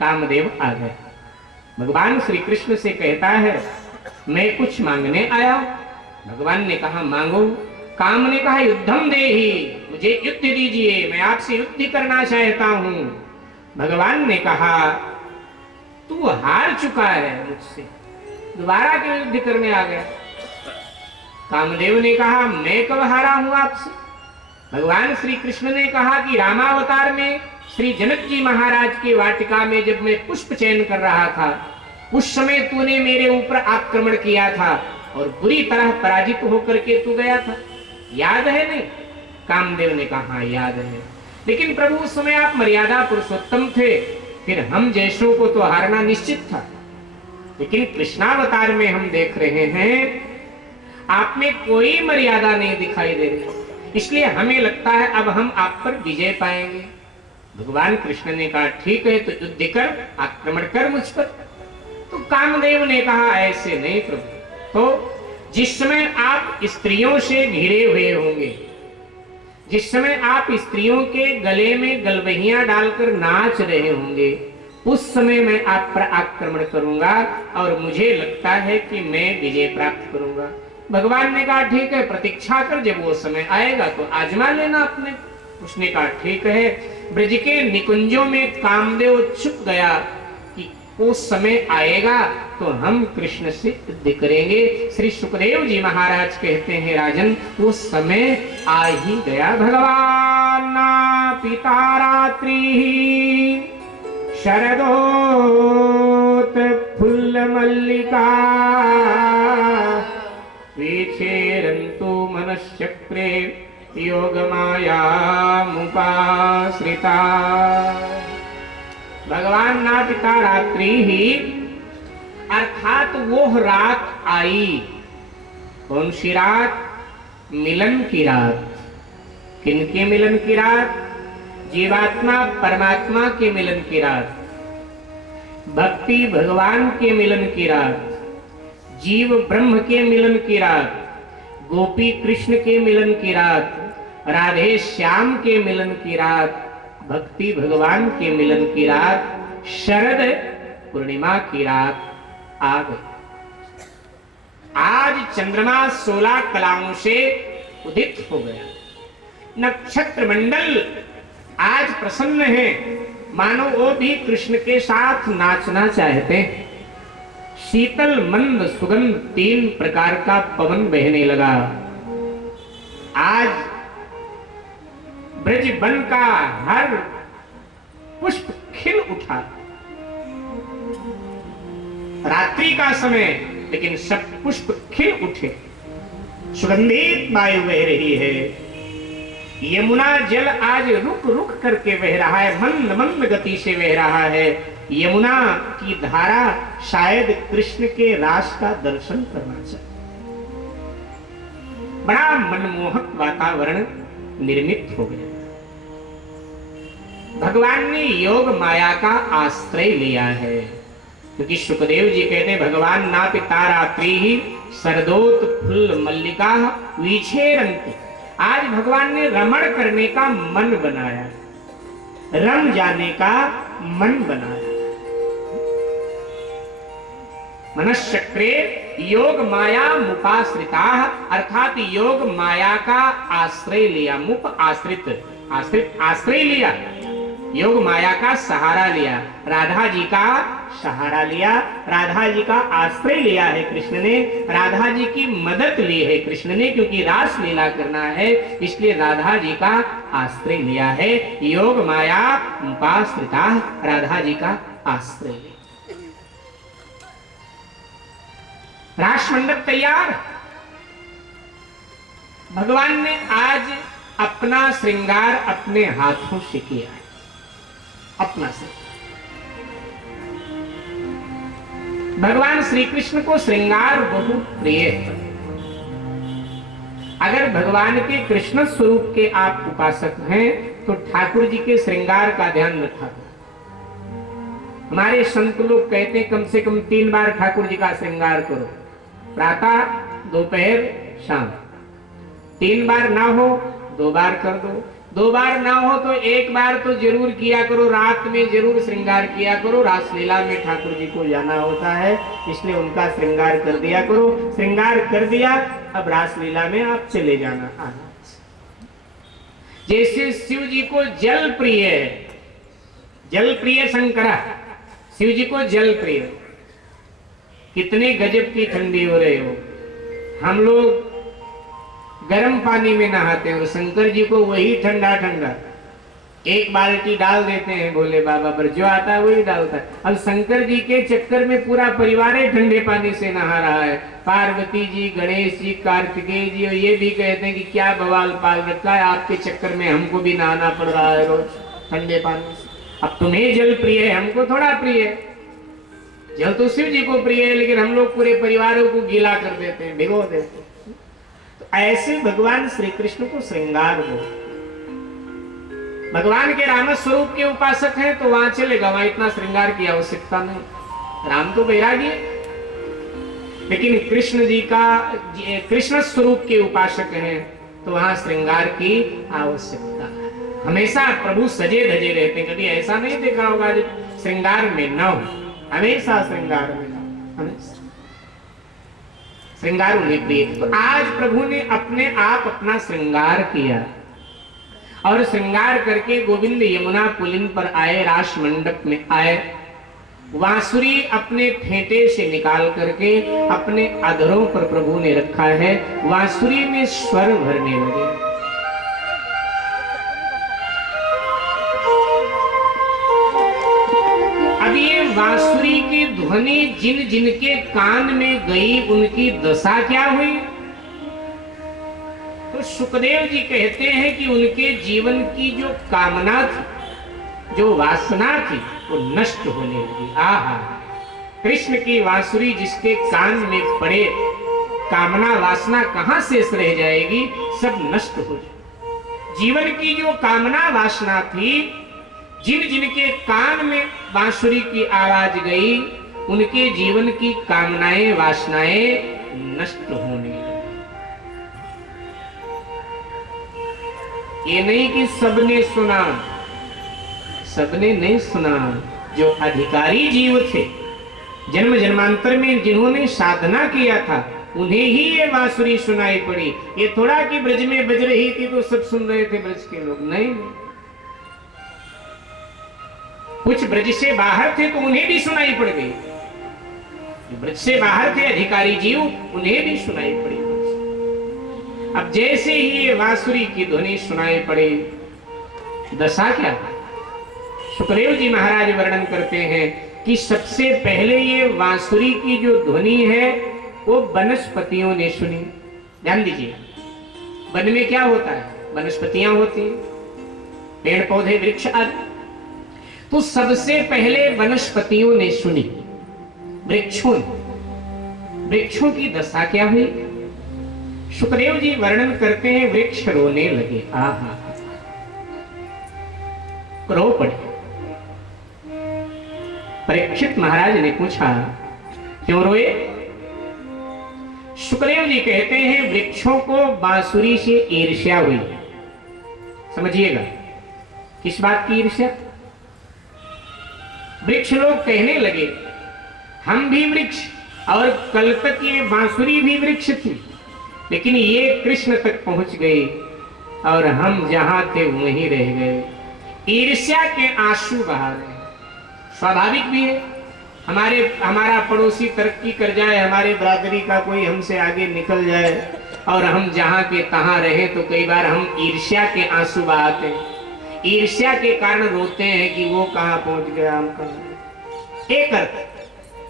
कामदेव आ गए। भगवान श्री कृष्ण से कहता है मैं कुछ मांगने आया। भगवान ने कहा मांगो। काम ने कहा युद्धम देहि, मुझे युद्ध दीजिए, मैं आपसे युद्ध करना चाहता हूं। भगवान ने कहा तू हार चुका है मुझसे, दोबारा क्यों युद्ध करने आ गया। कामदेव ने कहा मैं कब हारा हूं आपसे। भगवान श्री कृष्ण ने कहा कि रामावतार में श्री जनक जी महाराज की वाटिका में जब मैं पुष्प चयन कर रहा था उस समय तूने मेरे ऊपर आक्रमण किया था और बुरी तरह पराजित होकर के तू गया था, याद है नहीं। कामदेव ने कहा याद है, लेकिन प्रभु उस समय आप मर्यादा पुरुषोत्तम थे, फिर हम जैसों को तो हारना निश्चित था। लेकिन कृष्णावतार में हम देख रहे हैं आप में कोई मर्यादा नहीं दिखाई दे रही, इसलिए हमें लगता है अब हम आप पर विजय पाएंगे। भगवान कृष्ण ने कहा ठीक है तो युद्ध कर, आक्रमण कर मुझ पर। तो कामदेव ने कहा ऐसे नहीं प्रभु, तो जिस समय आप स्त्रियों से घिरे हुए होंगे, जिस समय आप स्त्रियों के गले में गलबहियां डालकर नाच रहे होंगे, उस समय मैं आप पर आक्रमण करूंगा और मुझे लगता है कि मैं विजय प्राप्त करूंगा। भगवान ने कहा ठीक है प्रतीक्षा कर, जब वो समय आएगा तो आजमा लेना अपने। उसने कहा ठीक है। ब्रज के निकुंजों में कामदेव छुप गया कि वो समय आएगा तो हम कृष्ण से युद्ध करेंगे। श्री सुखदेव जी महाराज कहते हैं राजन वो समय आ ही गया। भगवान पिता रात्रि शरदोत फुल्ल मल्लिका विचेरन्तु मनश्चक्रे योग माया मुपाश्रिता। भगवान ना पिता रात्रि ही अर्थात वो रात आई। कौन सी रात? मिलन की रात। किनके मिलन की रात? जीवात्मा परमात्मा के मिलन की रात, भक्ति भगवान के मिलन की रात, जीव ब्रह्म के मिलन की रात, गोपी कृष्ण के मिलन की रात, राधे श्याम के मिलन की रात, भक्ति भगवान के मिलन की रात, शरद पूर्णिमा की रात आ गई। आज चंद्रमा 16 कलाओं से उदित हो गया। नक्षत्र मंडल आज प्रसन्न है, मानो वो भी कृष्ण के साथ नाचना चाहते हैं। शीतल मंद सुगंध 3 प्रकार का पवन बहने लगा। आज ब्रज वन का हर पुष्प खिल उठा। रात्रि का समय लेकिन सब पुष्प खिल उठे, सुगंधित वायु बह रही है। यमुना जल आज रुक रुक करके बह रहा है, मंद मंद गति से बह रहा है। यमुना की धारा शायद कृष्ण के रास का दर्शन करना चाहिए। बड़ा मनमोहक वातावरण निर्मित हो गया। भगवान ने योग माया का आश्रय लिया है, क्योंकि सुखदेव जी कहते हैं भगवान ना पिता रात्रि ही सरदोत फुल मल्लिका विछेरंति। आज भगवान ने रमण करने का मन बनाया, रम जाने का मन बनाया। मनश्चक्रे योग माया मुपाश्रिता, अर्थात योग माया का आश्रय लिया। मुप आश्रित, आश्रय लिया, योग माया का सहारा लिया, राधा जी का सहारा लिया, राधा जी का आश्रय लिया है कृष्ण ने, राधा जी की मदद ली है कृष्ण ने, क्योंकि रास लीला करना है इसलिए राधा जी का आश्रय लिया है। योग माया उपाश्रिता, राधा जी का आश्रय लिया। रास मंडप तैयार। भगवान ने आज अपना श्रृंगार अपने हाथों से किया है, अपना से। भगवान श्री कृष्ण को श्रृंगार बहुत प्रिय है। अगर भगवान के कृष्ण स्वरूप के आप उपासक हैं तो ठाकुर जी के श्रृंगार का ध्यान रखा करो। हमारे संत लोग कहते हैं कम से कम 3 बार ठाकुर जी का श्रृंगार करो, प्रातः दोपहर शाम। 3 बार ना हो 2 बार कर दो, 2 बार ना हो तो 1 बार तो जरूर किया करो, रात में जरूर श्रृंगार किया करो। रासलीला में ठाकुर जी को जाना होता है, इसलिए उनका श्रृंगार कर दिया करो। श्रृंगार कर दिया, अब रासलीला में आप चले जाना आना। जैसे शिव जी को जल प्रिय है, जल प्रिय शंकरा, शिव जी को जल प्रिय। कितने गजब की ठंडी हो रही हो, हम लोग गर्म पानी में नहाते हैं और शंकर जी को वही ठंडा ठंडा 1 बाल्टी डाल देते हैं भोले बाबा पर, जो आता है वही डालता है। अब शंकर जी के चक्कर में पूरा परिवार ठंडे पानी से नहा रहा है। पार्वती जी, गणेश जी, कार्तिकेय जी, और ये भी कहते हैं कि क्या बवाल पाल रखा है, आपके चक्कर में हमको भी नहाना पड़ रहा है रोज ठंडे पानी से। अब तुम्हें जल प्रिय है, हमको थोड़ा प्रिय है। जल तो शिव जी को प्रिय है, लेकिन हम लोग पूरे परिवारों को गीला कर देते हैं, भिगो देते हैं। तो ऐसे भगवान श्री कृष्ण को श्रृंगार हो। भगवान के राम स्वरूप के उपासक हैं तो वहां चलेगा, वहां इतना श्रृंगार की आवश्यकता नहीं। राम तो वैरागी है, लेकिन कृष्ण जी का कृष्ण स्वरूप के उपासक हैं तो वहां श्रृंगार की आवश्यकता है। हमेशा प्रभु सजे धजे रहते हैं, कभी ऐसा नहीं देखा होगा जो श्रृंगार में न हो। हमेशा श्रृंगार में न, हमेशा श्रृंगार उन्हें प्रिय। तो आज प्रभु ने अपने आप अपना श्रृंगार किया और श्रृंगार करके गोविंद यमुना पुलिन पर आए, रास मंडप में आए। वांसुरी अपने फेंटे से निकाल करके अपने अधरों पर प्रभु ने रखा है, वांसुरी में स्वर भरने लगे। अब ये बांसुरी की ध्वनि जिन जिनके कान में गई उनकी दशा क्या हुई? तो सुखदेव जी कहते हैं कि उनके जीवन की जो कामना थी, जो वासना थी, वो नष्ट होने लगी। आहा, कृष्ण की बांसुरी जिसके कान में पड़े, कामना वासना कहां शेष रह जाएगी, सब नष्ट हो जाए। जीवन की जो कामना वासना थी, जिन जिनके कान में बांसुरी की आवाज गई, उनके जीवन की कामनाएं वासनाएं नष्ट होने लगी। ये नहीं कि सबने सुना, सबने नहीं सुना। जो अधिकारी जीव थे, जन्म जन्मांतर में जिन्होंने साधना किया था, उन्हें ही ये बांसुरी सुनाई पड़ी। ये थोड़ा कि ब्रज में बज रही थी तो सब सुन रहे थे ब्रज के लोग, नहीं। कुछ ब्रज से बाहर थे तो उन्हें भी सुनाई पड़ गई। ब्रज से बाहर थे अधिकारी जीव, उन्हें भी सुनाई पड़ी। अब जैसे ही ये बांसुरी की ध्वनि सुनाई पड़ी, दशा क्या? सुखदेव जी महाराज वर्णन करते हैं कि सबसे पहले ये बांसुरी की जो ध्वनि है वो वनस्पतियों ने सुनी। ध्यान दीजिए, वन में क्या होता है? वनस्पतियां होती हैं, पेड़ पौधे वृक्ष आदि। तो सबसे पहले वनस्पतियों ने सुनी, वृक्षों की दशा क्या हुई? सुखदेव जी वर्णन करते हैं, वृक्ष रोने लगे। आहा, रो पड़े। परीक्षित महाराज ने पूछा, क्यों रोए? सुखदेव जी कहते हैं, वृक्षों को बांसुरी से ईर्ष्या हुई। समझिएगा, किस बात की ईर्ष्या? वृक्ष लोग कहने लगे, हम भी वृक्ष, और कल तक ये बांसुरी भी वृक्ष थी, लेकिन ये कृष्ण तक पहुंच गई और हम जहां थे वहीं रह गए। ईर्ष्या के आंसू बहा रहे हैं। स्वाभाविक भी है, हमारा पड़ोसी तरक्की कर जाए, हमारे बरादरी का कोई हमसे आगे निकल जाए और हम जहां के तहां रहे, तो कई बार हम ईर्ष्या के आंसू बहाते हैं। ईर्ष्या के कारण रोते हैं कि वो कहां पहुंच गया, हम कहां। एक अर्थ,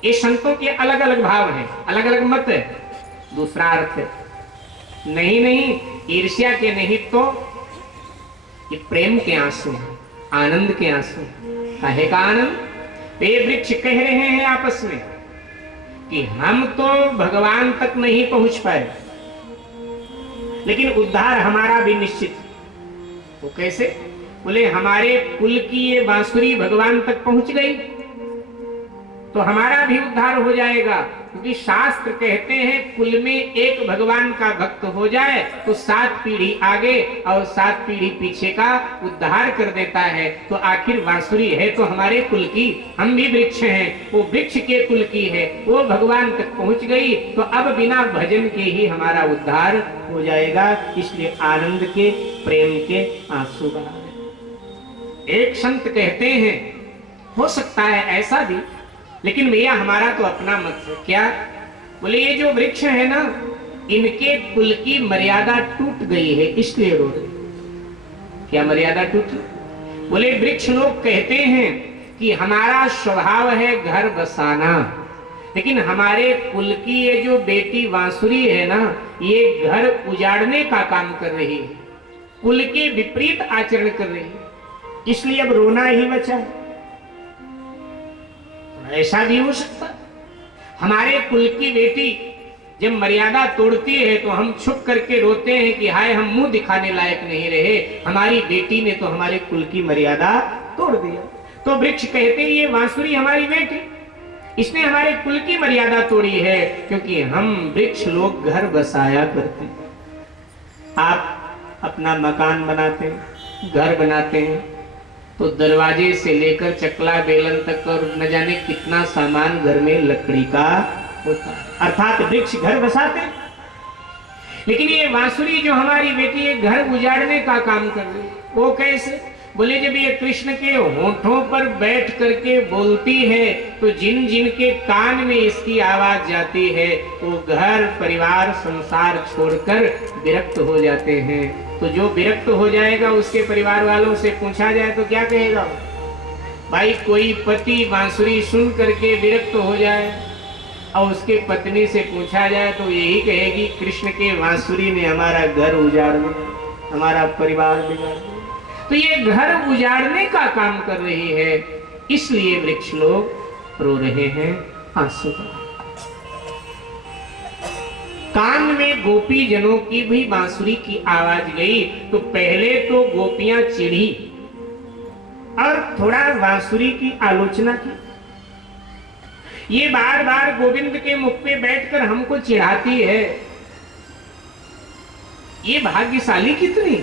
ये संतों के अलग अलग भाव हैं, अलग अलग मत है। दूसरा अर्थ है, नहीं, ईर्ष्या के नहीं तो ये प्रेम के आंसू हैं, आनंद के आंसू। काहे का आनंद? ये वृक्ष कह रहे हैं आपस में कि हम तो भगवान तक नहीं पहुंच पाए, लेकिन उद्धार हमारा भी निश्चित। वो कैसे? बोले, हमारे कुल की ये बांसुरी भगवान तक पहुंच गई, तो हमारा भी उद्धार हो जाएगा। क्योंकि शास्त्र कहते हैं कुल में एक भगवान का भक्त हो जाए तो 7 पीढ़ी आगे और 7 पीढ़ी पीछे का उद्धार कर देता है। तो आखिर बांसुरी है तो हमारे कुल की, हम भी वृक्ष हैं, वो वृक्ष के कुल की है, वो भगवान तक पहुंच गई तो अब बिना भजन के ही हमारा उद्धार हो जाएगा। इसलिए आनंद के, प्रेम के आंसू बहा रहे। एक संत कहते हैं, हो सकता है ऐसा भी, लेकिन भैया हमारा तो अपना मत है। क्या बोले? ये जो वृक्ष है ना, इनके कुल की मर्यादा टूट गई है इसलिए रो रहे। क्या मर्यादा टूटी? बोले वृक्ष लोग कहते हैं कि हमारा स्वभाव है घर बसाना, लेकिन हमारे कुल की ये जो बेटी बांसुरी है ना, ये घर उजाड़ने का काम कर रही है, कुल के विपरीत आचरण कर रही है, इसलिए अब रोना ही बचा है। ऐसा भी हो सकता, हमारे कुल की बेटी जब मर्यादा तोड़ती है तो हम छुप करके रोते हैं कि हाय हम मुंह दिखाने लायक नहीं रहे, हमारी बेटी ने तो हमारे कुल की मर्यादा तोड़ दिया। तो वृक्ष कहते हैं ये बांसुरी हमारी बेटी, इसने हमारे कुल की मर्यादा तोड़ी है, क्योंकि हम वृक्ष लोग घर बसाया करते हैं। आप अपना मकान बनाते हैं, घर बनाते हैं, तो दरवाजे से लेकर चकला बेलन तक और न जाने कितना सामान घर में लकड़ी का होता है, अर्थात वृक्ष घर बसाते। लेकिन ये बांसुरी जो हमारी बेटी है घर उजाड़ने का काम कर रही है। वो कैसे? बोले जब ये कृष्ण के होठों पर बैठ करके बोलती है तो जिन जिन के कान में इसकी आवाज जाती है वो घर परिवार संसार छोड़कर विरक्त हो जाते हैं। तो जो विरक्त हो जाएगा उसके परिवार वालों से पूछा जाए तो क्या कहेगा? भाई कोई पति बांसुरी सुन करके विरक्त हो जाए और उसके पत्नी से पूछा जाए तो यही कहेगी कृष्ण के बांसुरी ने हमारा घर उजाड़ दिया, हमारा परिवार बिगाड़ दिया। तो ये घर उजाड़ने का काम कर रही है, इसलिए वृक्ष लोग रो रहे हैं आंसू। कान में गोपी जनों की भी बांसुरी की आवाज गई तो पहले तो गोपियां चिढ़ी और थोड़ा बांसुरी की आलोचना की। ये बार बार गोविंद के मुख पे बैठकर हमको चिढ़ाती है, ये भाग्यशाली कितनी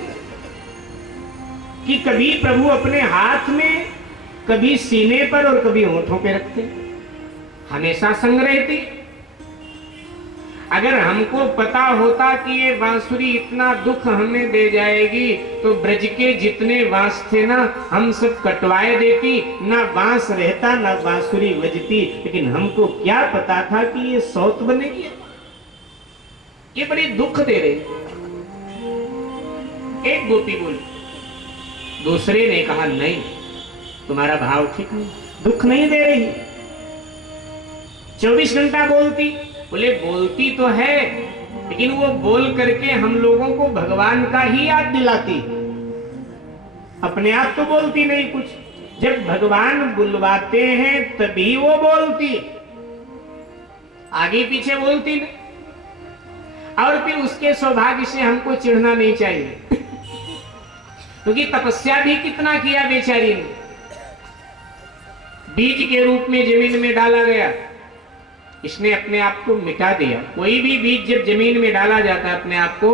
कि कभी प्रभु अपने हाथ में, कभी सीने पर और कभी होठों पे रखते, हमेशा संग रहती। अगर हमको पता होता कि ये बांसुरी इतना दुख हमें दे जाएगी तो ब्रज के जितने बांस थे ना हम सब कटवाए देती, ना बांस रहता ना बांसुरी बजती। लेकिन हमको क्या पता था कि ये सौत बनेगी, ये बड़ी दुख दे रही। एक गोपी बोली, दूसरे ने कहा नहीं तुम्हारा भाव ठीक नहीं, दुख नहीं दे रही, 24 घंटा बोलती। बोले बोलती तो है लेकिन वो बोल करके हम लोगों को भगवान का ही याद दिलाती, अपने आप तो बोलती नहीं कुछ। जब भगवान बुलवाते हैं तभी वो बोलती, आगे पीछे बोलती नहीं। और फिर उसके सौभाग्य से हमको चिढ़ना नहीं चाहिए क्योंकि तपस्या भी कितना किया बेचारी ने। बीज के रूप में जमीन में डाला गया, इसने अपने आप को मिटा दिया। कोई भी बीज जब जमीन में डाला जाता है अपने आप को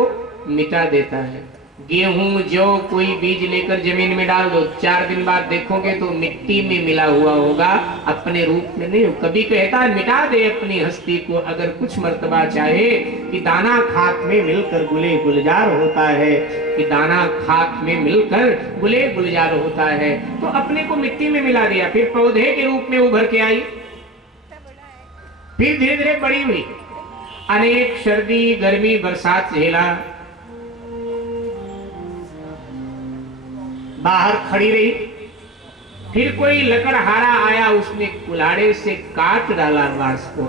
मिटा देता है। गेहूं जौ कोई बीज लेकर जमीन में डाल दो, 4 दिन बाद देखोगे तो मिट्टी में मिला हुआ होगा, अपने रूप में नहीं। कभी कहता है मिटा दे अपनी हस्ती को अगर कुछ मर्तबा चाहे, कि दाना खाक में मिलकर गुले गुलजार होता है, कि दाना खाक में मिलकर गुले गुलजार होता है। तो अपने को मिट्टी में मिला दिया, फिर पौधे के रूप में उभर के आई, फिर धीरे धीरे बड़ी हुई, अनेक सर्दी गर्मी बरसात झेला, बाहर खड़ी रही। फिर कोई लकड़हारा आया, उसने कुल्हाड़े से काट डाला बांस को,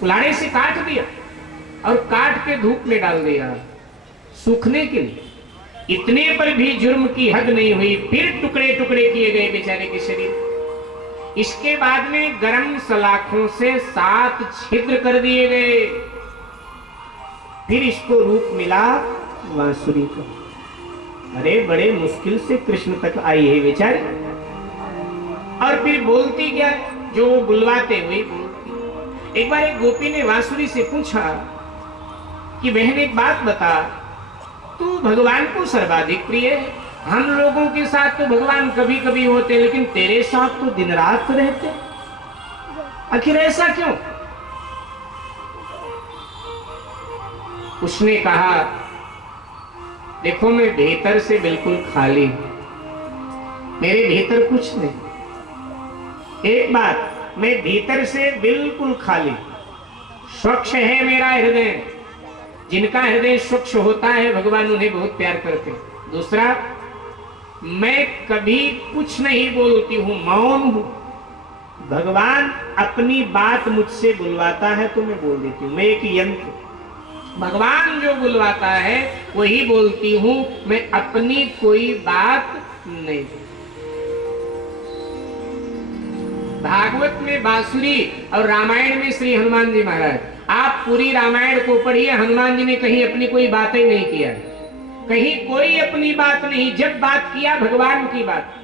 कुल्हाड़े से काट दिया और काट के धूप में डाल दिया सूखने के लिए। इतने पर भी जुर्म की हद नहीं हुई, फिर टुकड़े टुकड़े किए गए बेचारे के शरीर। इसके बाद में गरम सलाखों से 7 छिद्र कर दिए गए, फिर इसको रूप मिला बांसुरी को। अरे बड़े मुश्किल से कृष्ण तक आई है बेचारी। और फिर बोलती क्या, जो वो बुलवाते वही बोलती। एक बार एक गोपी ने बांसुरी से पूछा कि बहन एक बात बता, तू भगवान को सर्वाधिक प्रिय है, हम लोगों के साथ तो भगवान कभी कभी होते, लेकिन तेरे साथ तो दिन रात रहते, आखिर ऐसा क्यों? उसने कहा, देखो मैं भीतर से बिल्कुल खाली, मेरे भीतर कुछ नहीं। एक बात, मैं भीतर से बिल्कुल खाली, स्वच्छ है मेरा हृदय। जिनका हृदय स्वच्छ होता है भगवान उन्हें बहुत प्यार करते हैं। दूसरा, मैं कभी कुछ नहीं बोलती हूं, मौन हूं। भगवान अपनी बात मुझसे बुलवाता है तो मैं बोल देती हूं, मैं एक यंत्र। भगवान जो बुलवाता है वही बोलती हूं, मैं अपनी कोई बात नहीं। भागवत में बांसुरी और रामायण में श्री हनुमान जी महाराज। आप पूरी रामायण को पढ़िए, हनुमान जी ने कहीं अपनी कोई बातें नहीं किया, कहीं कोई अपनी बात नहीं। जब बात किया भगवान की बात।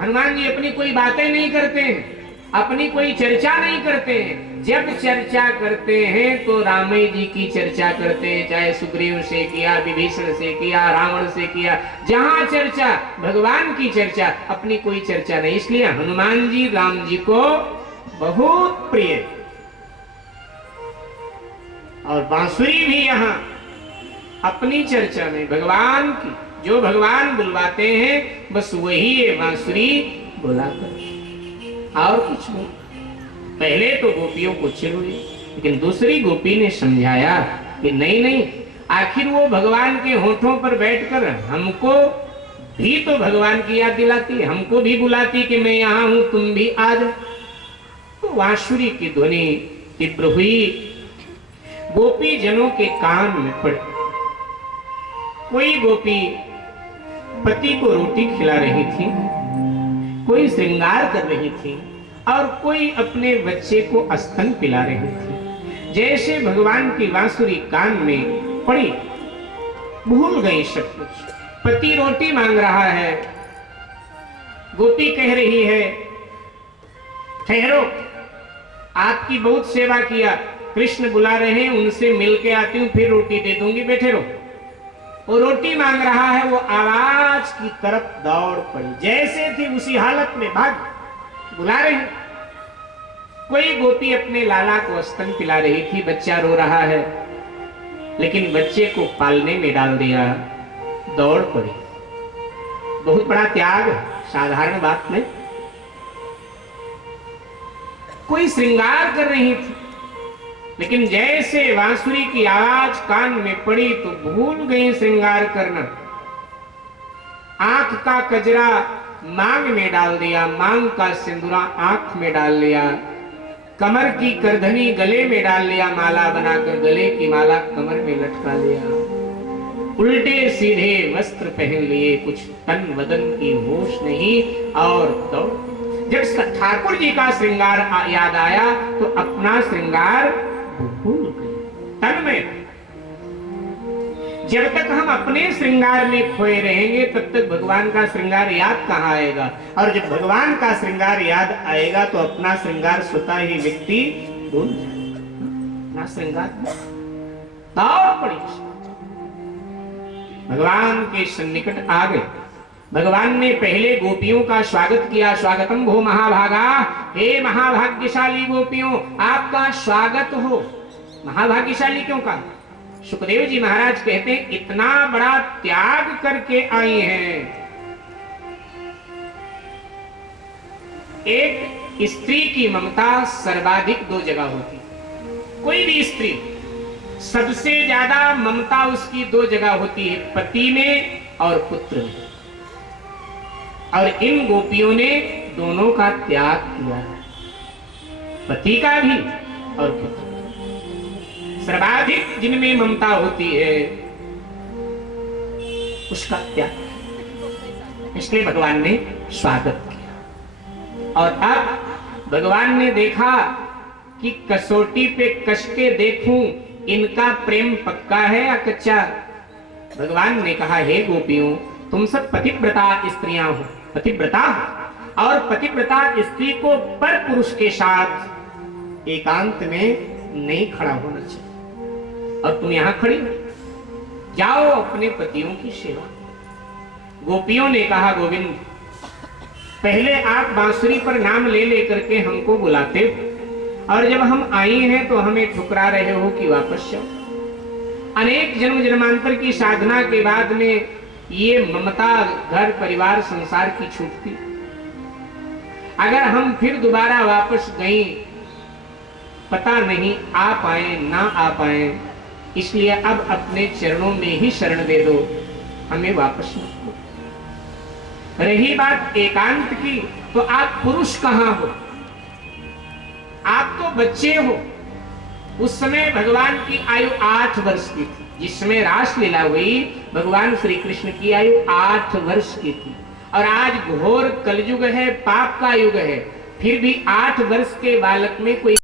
हनुमान जी अपनी कोई बातें नहीं करते हैं, अपनी कोई चर्चा नहीं करते हैं। जब चर्चा करते हैं तो रामे जी की चर्चा करते हैं, चाहे सुग्रीव से किया, विभीषण से किया, रावण से किया, जहां चर्चा भगवान की चर्चा, अपनी कोई चर्चा नहीं। इसलिए हनुमान जी राम जी को बहुत प्रिय। और बांसुरी भी यहाँ अपनी चर्चा में भगवान की, जो भगवान बुलवाते हैं बस वही ये बांसुरी बुलाकर, और कुछ नहीं। पहले तो गोपियों को चिढ़ हुई, लेकिन दूसरी गोपी ने समझाया कि नहीं नहीं, आखिर वो भगवान के होठों पर बैठकर हमको भी तो भगवान की याद दिलाती, हमको भी बुलाती कि मैं यहाँ हूं, तुम भी आ जाओ। तो बांसुरी की ध्वनि तीव्र हुई, गोपी जनों के कान में पड़ी। कोई गोपी पति को रोटी खिला रही थी, कोई श्रृंगार कर रही थी, और कोई अपने बच्चे को स्तन पिला रही थी। जैसे भगवान की बांसुरी कान में पड़ी, भूल गई सब कुछ। पति रोटी मांग रहा है, गोपी कह रही है ठहरो, आपकी बहुत सेवा किया, कृष्ण बुला रहे हैं, उनसे मिलके आती हूं, फिर रोटी दे दूंगी, बैठे रहो। वो रोटी मांग रहा है, वो आवाज की तरफ दौड़ पड़ी, जैसे थी उसी हालत में भाग, बुला रहे हैं। कोई गोपी अपने लाला को स्तन पिला रही थी, बच्चा रो रहा है, लेकिन बच्चे को पालने में डाल दिया, दौड़ पड़ी। बहुत बड़ा त्याग, साधारण बात नहीं। कोई श्रृंगार कर रही थी, लेकिन जैसे बांसुरी की आवाज कान में पड़ी तो भूल गई श्रृंगार करना। आंख का कजरा मांग में डाल दिया, मांग का सिंदूरा आंख में डाल लिया, कमर की करधनी गले में डाल लिया, माला बनाकर गले की माला कमर में लटका लिया, उल्टे सीधे वस्त्र पहन लिए, कुछ तन बदन की होश नहीं, और दौड़। जब ठाकुर जी का श्रृंगार याद आया तो अपना श्रृंगार भूल गए तन में। जब तक हम अपने श्रृंगार में खोए रहेंगे तब तक भगवान का श्रृंगार याद कहाँ आएगा, और जब भगवान का श्रृंगार याद आएगा तो अपना श्रृंगार स्वतः ही व्यक्ति भूल जाएगा। अपना श्रृंगार दौड़ पड़ी, भगवान के सन्निकट आ गए। भगवान ने पहले गोपियों का स्वागत किया, स्वागतम भो महाभागा, हे महाभाग्यशाली गोपियों, आपका स्वागत हो। महाभाग्यशाली क्यों कहा? सुखदेव जी महाराज कहते हैं, इतना बड़ा त्याग करके आई हैं। एक स्त्री की ममता सर्वाधिक दो जगह होती, कोई भी स्त्री सबसे ज्यादा ममता उसकी दो जगह होती है, पति में और पुत्र में। और इन गोपियों ने दोनों का त्याग किया, पति का भी और पुत्र। सर्वाधिक जिनमें ममता होती है उसका त्याग, इसलिए भगवान ने स्वागत किया। और अब भगवान ने देखा कि कसौटी पे कस के देखूं इनका प्रेम पक्का है या कच्चा। भगवान ने कहा, हे गोपियों, तुम सब पतिव्रता स्त्रियां हो, पतिव्रता, और पतिव्रता स्त्री को पर पुरुष के साथ एकांत में नहीं खड़ा होना चाहिए। और तुम यहां खड़ी हो, जाओ अपने पतियों की सेवा। गोपियों ने कहा, गोविंद पहले आप बांसुरी पर नाम ले लेकर के हमको बुलाते और जब हम आए हैं तो हमें ठुकरा रहे हो कि वापस जाओ। अनेक जन्म जन्मांतर की साधना के बाद में ये ममता घर परिवार संसार की छूटती। अगर हम फिर दोबारा वापस गए, पता नहीं आ पाए ना आ पाए, इसलिए अब अपने चरणों में ही शरण दे दो, हमें वापस मत दो। रही बात एकांत की, तो आप पुरुष कहां हो? आप तो बच्चे हो। उस समय भगवान की आयु 8 वर्ष की थी। जिस समय रासलीला हुई भगवान श्री कृष्ण की आयु 8 वर्ष की थी। और आज घोर कलयुग है, पाप का युग है, फिर भी 8 वर्ष के बालक में कोई